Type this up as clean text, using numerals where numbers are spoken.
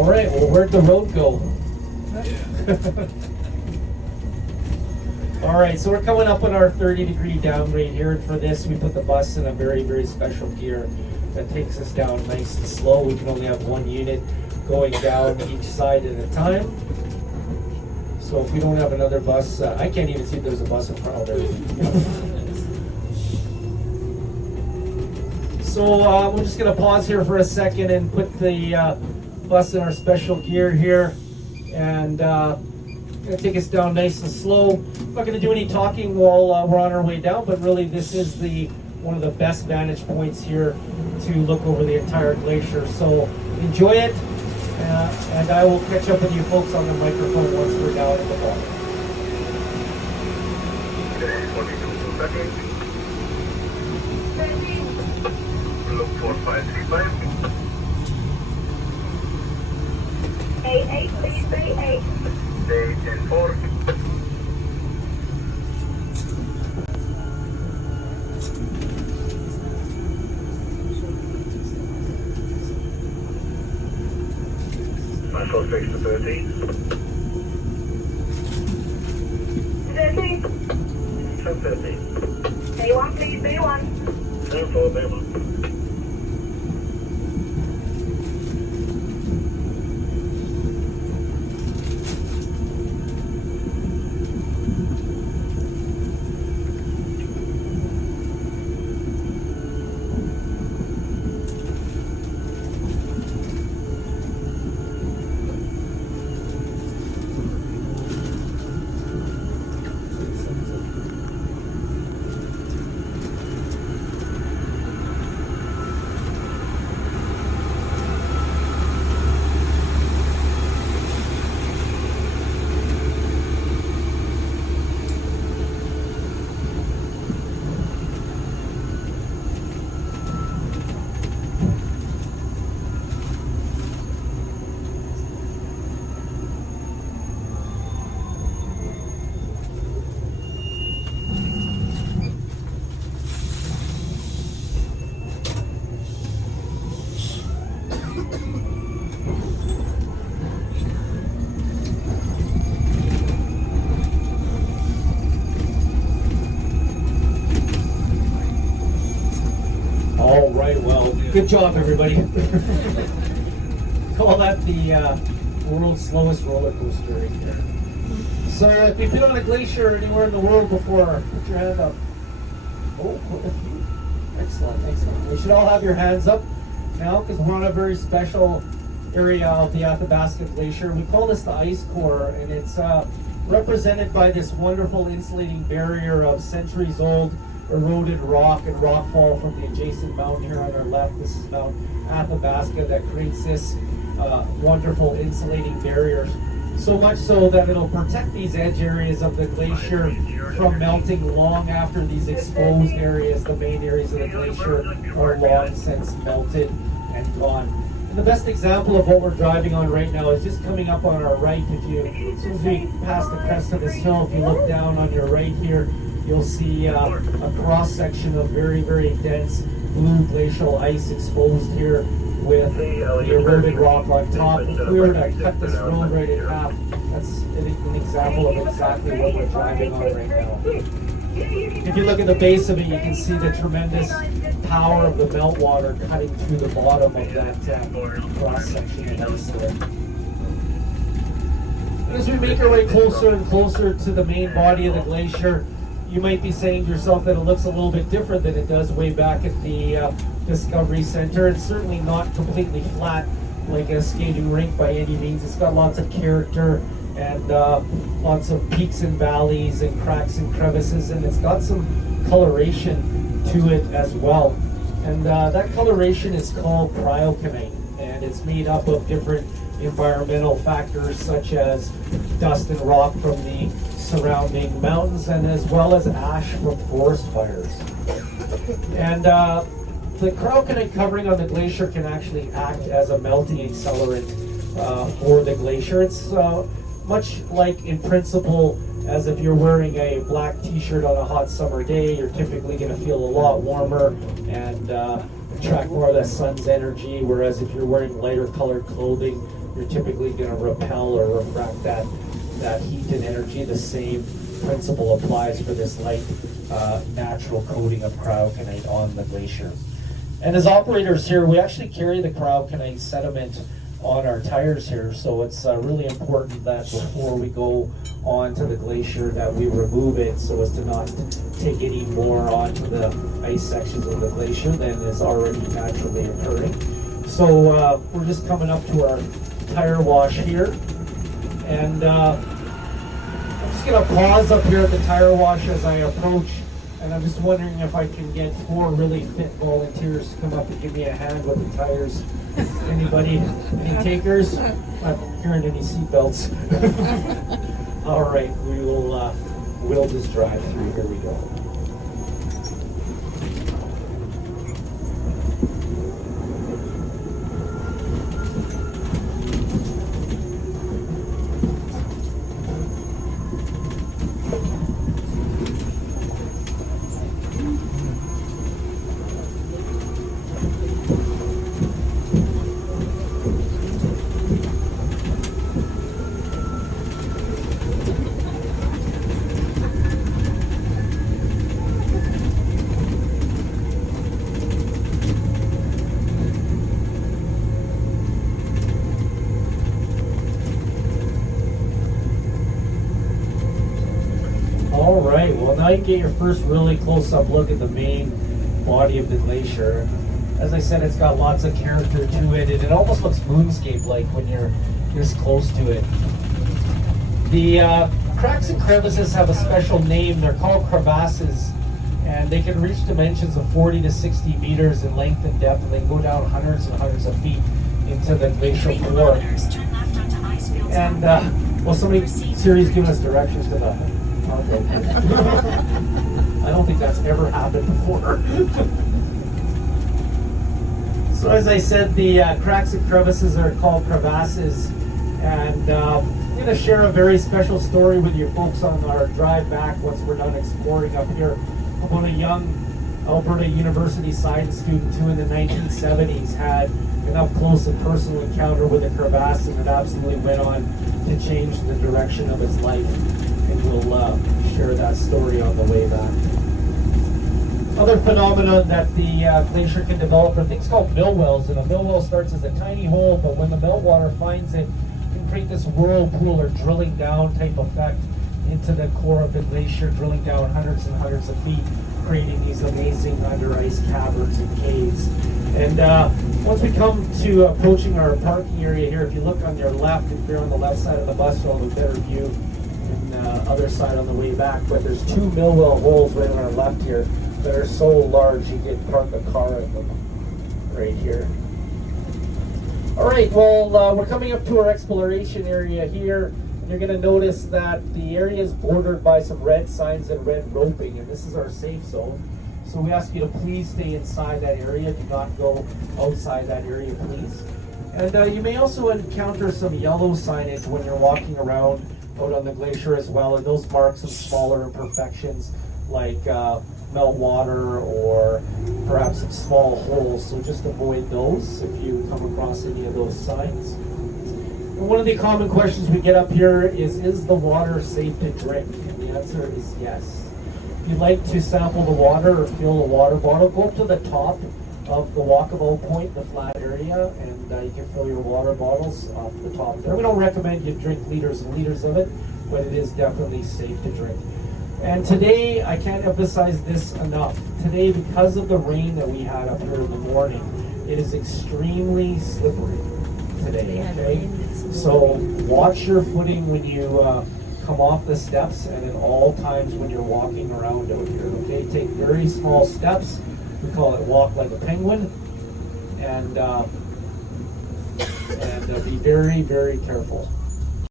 All right, well, where'd the road go? All right, so we're coming up on our 30-degree downgrade here, and for this we put the bus in a very, very special gear that takes us down nice and slow. We can only have one unit going down each side at a time. So if we don't have another bus, I can't even see if there's a bus in front of there. So we're just going to pause here for a second and put the bus in our special gear here, and going to take us down nice and slow. I'm not going to do any talking while we're on our way down, but really this is one of the best vantage points here to look over the entire glacier. So enjoy it, and I will catch up with you folks on the microphone once we're down at the bottom. Okay, 42 seconds. Look 4535. 88, please, 88. Stay 10-4. Marshall 6 to 30. 13. 10-30. Bay1, please, Bay1. 10-4, Bay1. All right, well, good job, everybody. Call that the world's slowest roller coaster right here. So if you've been on a glacier anywhere in the world before, put your hand up. Oh, quite a few. Excellent, excellent. You should all have your hands up now because we're on a very special area of the Athabasca Glacier. We call this the ice core, and it's represented by this wonderful insulating barrier of centuries-old eroded rock and rockfall from the adjacent mountain here on our left. This is Mount Athabasca that creates this wonderful insulating barrier. So much so that it'll protect these edge areas of the glacier from melting long after these exposed areas, the main areas of the glacier, are long since melted and gone. And the best example of what we're driving on right now is just coming up on our right. As soon as we pass the crest of this hill, if you look down on your right here, you'll see a cross-section of very, very dense blue glacial ice exposed here with the eroded rock on top. If we were to cut this road right in half, that's an example of exactly what we're driving on right now. If you look at the base of it, you can see the tremendous power of the meltwater cutting through the bottom of that cross-section of ice there. And as we make our way closer and closer to the main body of the glacier, you might be saying to yourself that it looks a little bit different than it does way back at the Discovery Center. It's certainly not completely flat like a skating rink by any means. It's got lots of character and lots of peaks and valleys and cracks and crevices, and it's got some coloration to it as well. And that coloration is called cryoconite, and it's made up of different environmental factors such as dust and rock from the surrounding mountains, and as well as ash from forest fires. And the cryoconite covering on the glacier can actually act as a melting accelerant for the glacier. It's much like in principle as if you're wearing a black t-shirt on a hot summer day. You're typically going to feel a lot warmer and attract more of the sun's energy, whereas if you're wearing lighter colored clothing, you're typically going to repel or refract that heat and energy. The same principle applies for this light natural coating of cryoconite on the glacier. And as operators here, we actually carry the cryoconite sediment on our tires here, so it's really important that before we go onto the glacier that we remove it so as to not take any more onto the ice sections of the glacier than is already naturally occurring. So we're just coming up to our tire wash here, and I'm just going to pause up here at the tire wash as I approach, and I'm just wondering if I can get 4 really fit volunteers to come up and give me a hand with the tires. Anybody? Any takers? Not hearing any seatbelts. All right, we'll just drive through. Here we go. All right, well now you get your first really close-up look at the main body of the glacier. As I said, it's got lots of character to it, and it almost looks moonscape-like when you're this close to it. The cracks and crevices have a special name. They're called crevasses, and they can reach dimensions of 40 to 60 meters in length and depth, and they can go down hundreds and hundreds of feet into the glacial floor. And, well, somebody, Siri's giving us directions to the... Okay. I don't think that's ever happened before. So as I said, the cracks and crevices are called crevasses, and I'm going to share a very special story with you folks on our drive back once we're done exploring up here about a young Alberta University science student who in the 1970s had an up-close and personal encounter with a crevasse, and it absolutely went on to change the direction of his life. And we'll share that story on the way back. Other phenomena that the glacier can develop are things called mill wells. And a mill well starts as a tiny hole, but when the meltwater finds it, it can create this whirlpool or drilling down type effect into the core of the glacier, drilling down hundreds and hundreds of feet, creating these amazing under ice caverns and caves. And once we come to approaching our parking area here, if you look on your left, if you're on the left side of the bus, you'll have a better view. Other side on the way back, but there's 2 mill well holes right on our left here that are so large you can park a car in them right here. All right, well, we're coming up to our exploration area here, and you're going to notice that the area is bordered by some red signs and red roping, and this is our safe zone. So we ask you to please stay inside that area. Do not go outside that area, please. And you may also encounter some yellow signage when you're walking around out on the glacier as well, and those mark some smaller imperfections like meltwater or perhaps some small holes, so just avoid those if you come across any of those signs. And one of the common questions we get up here is the water safe to drink? And the answer is yes. If you'd like to sample the water or fill a water bottle, go up to the top of the walkable point, the flat area, and you can fill your water bottles off the top there. We don't recommend you drink liters and liters of it, but it is definitely safe to drink. And today, I can't emphasize this enough. Today, because of the rain that we had up here in the morning, it is extremely slippery today, okay? So watch your footing when you come off the steps and at all times when you're walking around out here, okay? Take very small steps. We call it walk like a penguin, and be very, very careful.